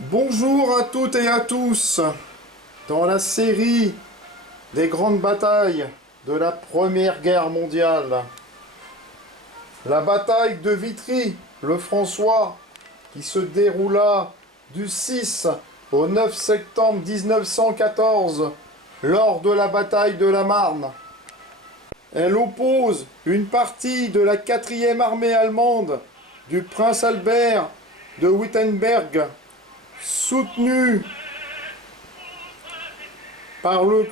Bonjour à toutes et à tous. Dans la série des grandes batailles de la Première Guerre mondiale, la bataille de Vitry-le-François, qui se déroula du 6 au 9 septembre 1914 lors de la bataille de la Marne. Elle oppose une partie de la 4e armée allemande du prince Albert de Wittenberg, soutenue par le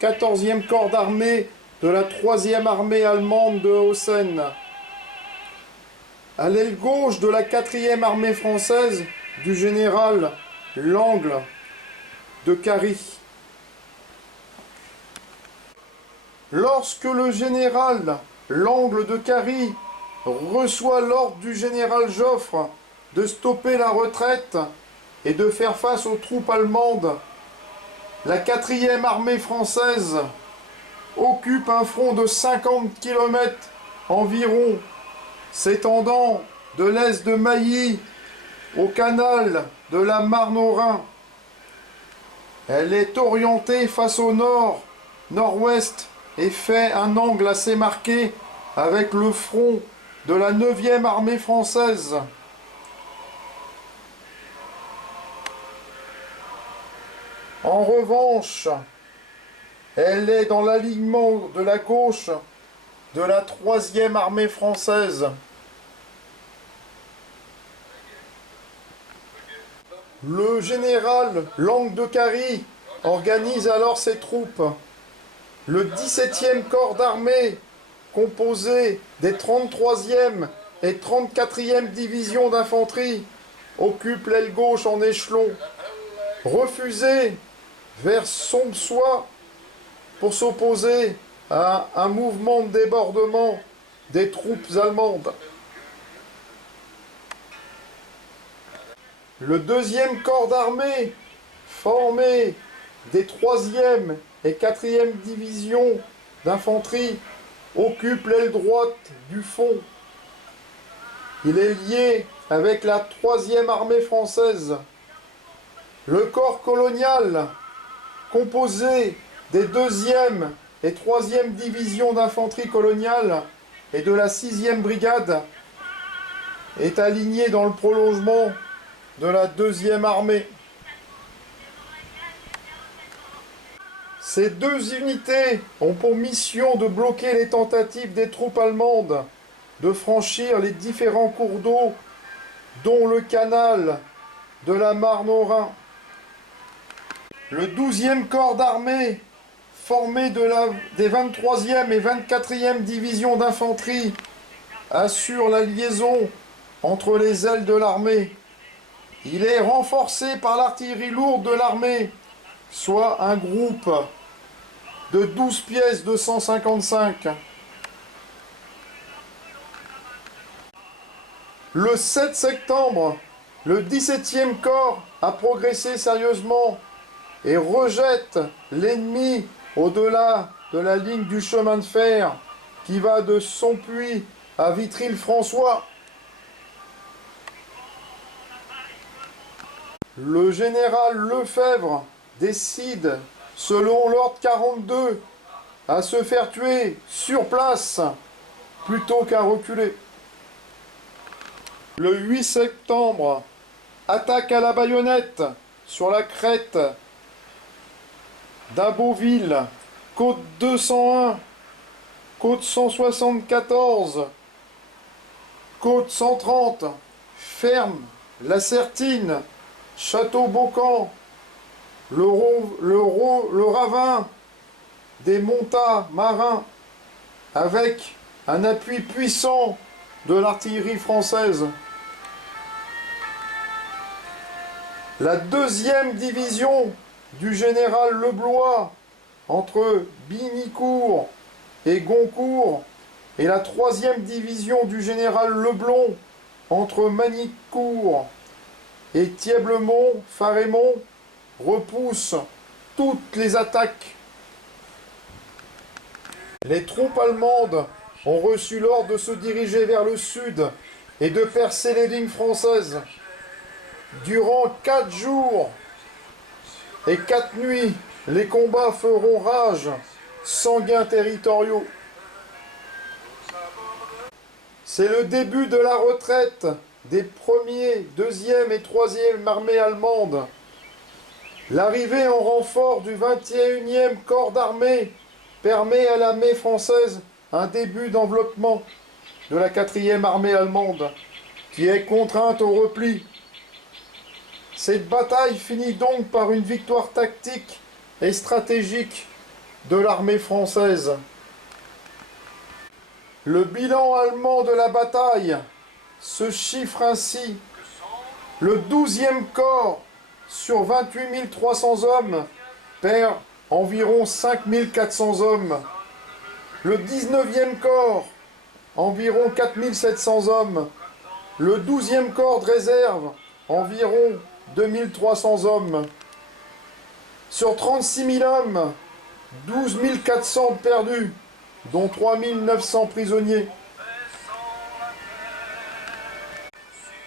14e corps d'armée de la 3e armée allemande de Haut-Seine. À l'aile gauche de la 4e armée française du général Langle de Cary. Lorsque le général Langle de Cary reçoit l'ordre du général Joffre de stopper la retraite et de faire face aux troupes allemandes, la 4e armée française occupe un front de 50 km environ, s'étendant de l'est de Mailly au canal de la Marne au Rhin. Elle est orientée face au nord, nord-ouest et fait un angle assez marqué avec le front de la 9e armée française. En revanche, elle est dans l'alignement de la gauche de la 3e armée française. Le général Langle de Cary organise alors ses troupes. Le 17e corps d'armée, composé des 33e et 34e divisions d'infanterie, occupe l'aile gauche en échelon, refusé vers Sompsoy pour s'opposer à un mouvement de débordement des troupes allemandes. Le 2e corps d'armée, formé des 3e et 4e divisions d'infanterie, occupe l'aile droite du fond. Il est lié avec la 3e armée française. Le corps colonial, composé des 2e et 3e divisions d'infanterie coloniale et de la 6e brigade, est aligné dans le prolongement de la 2e armée. Ces deux unités ont pour mission de bloquer les tentatives des troupes allemandes de franchir les différents cours d'eau, dont le canal de la Marne au Rhin. Le 12e corps d'armée, formé des 23e et 24e divisions d'infanterie, assure la liaison entre les ailes de l'armée. Il est renforcé par l'artillerie lourde de l'armée, soit un groupe de 12 pièces de 155. Le 7 septembre, le 17e corps a progressé sérieusement et rejette l'ennemi au-delà de la ligne du chemin de fer qui va de Sompuy à Vitry-le-François. Le général Lefebvre décide, selon l'ordre 42, à se faire tuer sur place plutôt qu'à reculer. Le 8 septembre, attaque à la baïonnette sur la crête d'Abbeville, côte 201, côte 174, côte 130, ferme, La Sertine, Château-Beaucamp, le ravin des Montats marins, avec un appui puissant de l'artillerie française. La 2e division du général Leblois, entre Bignicourt et Goncourt, et la 3e division du général Leblon, entre Magnicourt et Thieblemont-Farémont, repoussent toutes les attaques. Les troupes allemandes ont reçu l'ordre de se diriger vers le sud et de percer les lignes françaises. Durant 4 jours et 4 nuits, les combats feront rage, sanguins territoriaux. C'est le début de la retraite des 1er, 2e et 3e armées allemandes. L'arrivée en renfort du 21e corps d'armée permet à l'armée française un début d'enveloppement de la 4e armée allemande, qui est contrainte au repli. Cette bataille finit donc par une victoire tactique et stratégique de l'armée française. Le bilan allemand de la bataille se chiffre ainsi. Le 12e corps sur 28 300 hommes perd environ 5 400 hommes. Le 19e corps, environ 4 700 hommes. Le 12e corps de réserve, environ 2 300 hommes. Sur 36 000 hommes, 12 400 perdus, dont 3 900 prisonniers.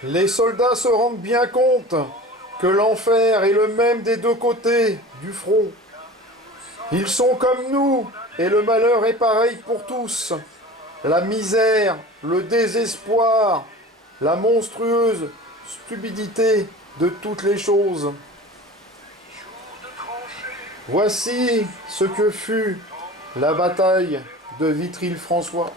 Les soldats se rendent bien compte que l'enfer est le même des deux côtés du front. Ils sont comme nous, et le malheur est pareil pour tous. La misère, le désespoir, la monstrueuse stupidité de toutes les choses. Voici ce que fut la bataille de Vitry-le-François.